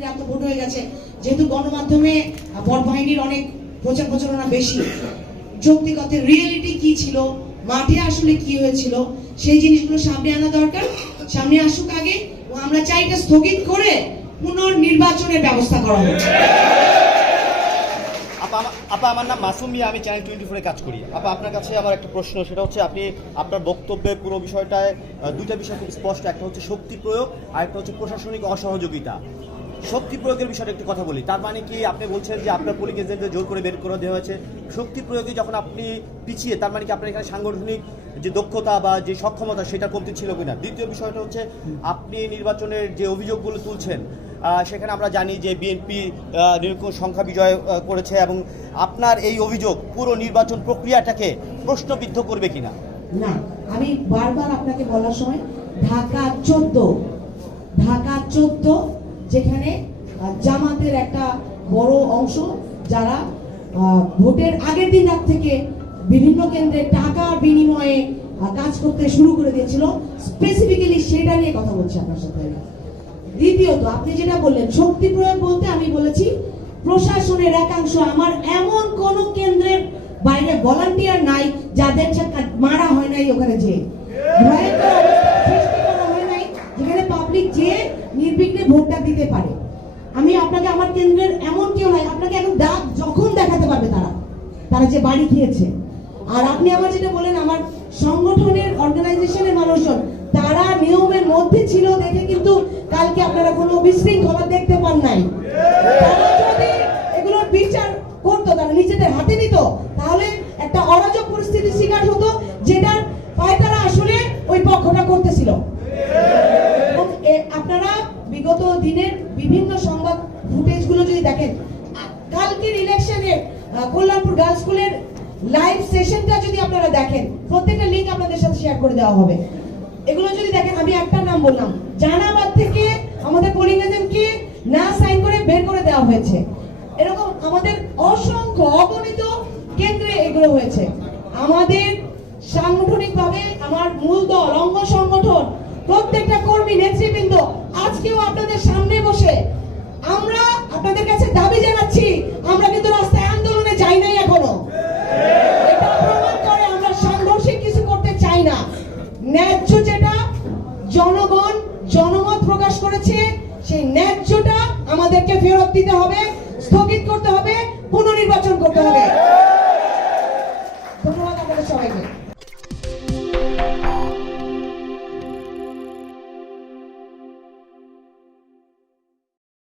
কেন্দ্রে এত ভোট হয়ে গেছে, যেহেতু গণমাধ্যমে ভোট বাহিনীর অনেক প্রচার প্রচারণা বেশি, যৌক্তিকতে রিয়েলিটি কি ছিল, মাঠে আসলে কি হয়েছিল, সেই জিনিসগুলো সামনে আনা দরকার। সামনে আসুক আগে, আমরা চাই এটা স্থগিত করে পুনর্নির্বাচনের ব্যবস্থা করা হোক। আপা, আমার নাম মাসুম মিয়া, আমি চ্যানেল 24-এ কাজ করি। আপা, আপনার কাছে আমার একটা প্রশ্ন, সেটা হচ্ছে আপনি আপনার বক্তব্যের পুরো বিষয়টায় দুইটা বিষয় খুব স্পষ্ট, একটা হচ্ছে শক্তি প্রয়োগ আর একটা হচ্ছে প্রশাসনিক অসহযোগিতা। শক্তি প্রয়োগের বিষয়টা একটু কথা বলি। তার মানে কি আপনি বলছেন যে আপনার পুলিশ এজেন্টদের জোর করে বের করে দেওয়া হয়েছে? শক্তি প্রয়োগে যখন আপনি পিছিয়ে, তার মানে কি আপনার এখানে সাংগঠনিক যে দক্ষতা বা যে সক্ষমতা সেটা কমতি ছিল কিনা? দ্বিতীয় বিষয়টা হচ্ছে আপনি নির্বাচনের যে অভিযোগগুলো তুলছেন, সেখানে আমরা জানি যে বিএনপি নিরঙ্কুশ সংখ্যা বিজয় করেছে, এবং আপনার এই অভিযোগ পুরো নির্বাচন প্রক্রিয়াটাকে প্রশ্নবিদ্ধ করবে কিনা? না, আমি বারবার আপনাকে বলার সময় ঢাকা 14 যেখানে জামাতের একটা বড় অংশ যারা ভোটের আগের দিন রাত থেকে বিভিন্ন কেন্দ্রে টাকার বিনিময়ে কাজ করতে শুরু করে দিয়েছিল, স্পেসিফিক্যালি সেটা নিয়ে কথা বলছি আপনার সাথে। দ্বিতীয়ত, আপনি যেটা বললেন শক্তি প্রয়োগ বলতে, আমি বলেছি প্রশাসনের একাংশ, আমার এমন কোন কেন্দ্রের বাইরে ভলান্টিয়ার নাই যাদের মারা হয় নাই, ওখানে যে ভয়ঙ্কর সৃষ্টি করা হয় নাই যেখানে পাবলিক যে নির্বিঘ্নে ভোটটা দিতে পারে। আমি আপনাকে আমার কেন্দ্রের এমন কেউ নাই, আপনাকে এখন দাগ যখন দেখাতে পারবে তারা যে বাড়ি খেয়েছে। আর আপনি আমার যেটা বলেন, আমার সংগঠনের অর্গানাইজেশনের মানুষজন তারা নিয়মের মধ্যে ছিল দেখে কিন্তু কালকে আপনারা কোনো বিশৃঙ্খলা দেখতে পান নাই। তারা যদি এগুলোর বিচার করতো, তারা নিজেদের হাতে নিত, তাহলে একটা অরাজক পরিস্থিতির শিকার হতো, যেটার পায়তারা আসলে ওই পক্ষটা করতেছিল। আপনারা বিগত দিনের বিভিন্ন সংবাদ ফুটেজগুলো যদি দেখেন, কালকের ইলেকশনের কল্যাণপুর গার্লস স্কুলের লাইভ সেশনটা যদি আপনারা দেখেন, প্রত্যেকটা লিংক আপনাদের সাথে শেয়ার করে দেওয়া হবে। এগুলো যদি দেখেন, আমি একটা নাম বললাম, জানাবাদ থেকে আমাদের পোলিং এজেন্টকে না সাইন করে বের করে দেওয়া হয়েছে। এরকম আমাদের অসংখ্য অগণিত কেন্দ্রে এগুলো হয়েছে। আমাদের সাংগঠনিকভাবে আমার মূল দল, অঙ্গ সংগঠন, প্রত্যেকটা কর্মী নেতৃবৃন্দ আজকেও আপনাদের সামনে বসে আমরা আপনাদের কাছে দাবি জানাচ্ছি, আমরা কিন্তু রাস্তায় আন্দোলনে যাই নাই এখনো। এটা প্রমাণ করে আমরা সাংঘর্ষিক কিছু করতে চাই না। ন্যায্য যেটা জনমত প্রকাশ করেছে, সেই ন্যায্যটা আমাদেরকে ফেরত দিতে হবে, স্থগিত করতে হবে, পুনর্নির্বাচন করতে হবে।